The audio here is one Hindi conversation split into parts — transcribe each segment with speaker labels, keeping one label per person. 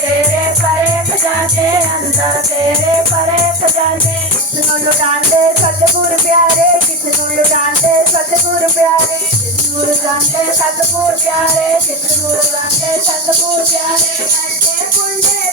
Speaker 1: ਤੇਰੇ ਪਰੇ ਖਜ਼ਾਨੇ ਅੰਦਰ, ਤੇਰੇ ਪਰੇ ਖਜ਼ਾਨੇ ਕਿਸ ਨੂੰ ਲੁਟਾਉਂਦੇ ਸਤਿਗੁਰ ਪਿਆਰੇ ਕਿਸ ਨੂੰ ਲੁਟਾਉਂਦੇ ਸਤਿਗੁਰ ਪਿਆਰੇ। ਕਿਸ ਨੂੰ ਲੁਟਾਉਂਦੇ ਸਤਿਗੁਰ ਪਿਆਰੇ ਕਿਸ ਨੂੰ ਲੁਟਾਉਂਦੇ ਸਤਿਗੁਰ ਪਿਆਰੇ। ਅੱਡੇ ਪੁੰਡੇ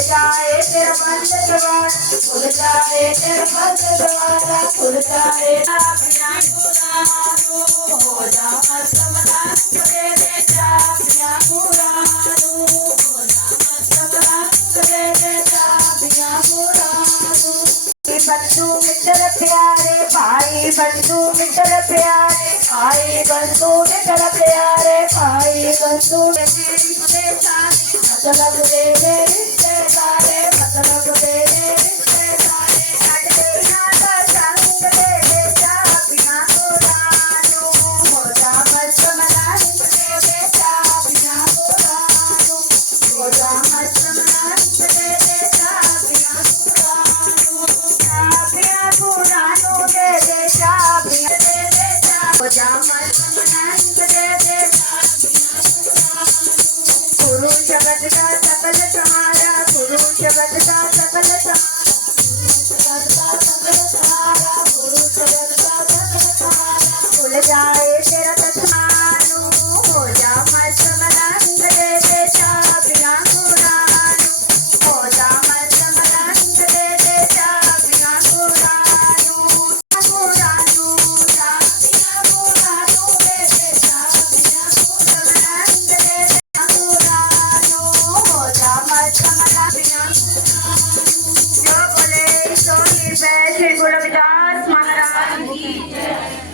Speaker 1: जाए तेरा बंद दरवाज़ा खुल जाए तेरा बंद दरवाज़ा खुल जाए अपना पुरानो हो जा मस्त मस्त दे दे चाबियाँ पुरानो हो जा मस्त मस्त दे दे चाबियाँ पुरानो बंधु मित्र प्यारे, भाई बंधु मित्र प्यारे, भाई बंधु मित्र प्यारे, भाई बंधु रिश्ते सारे मतलब दे गुरु जगत का सकल तुम्हारा गुरु जगत का श्री गुरु रविदास महाराज की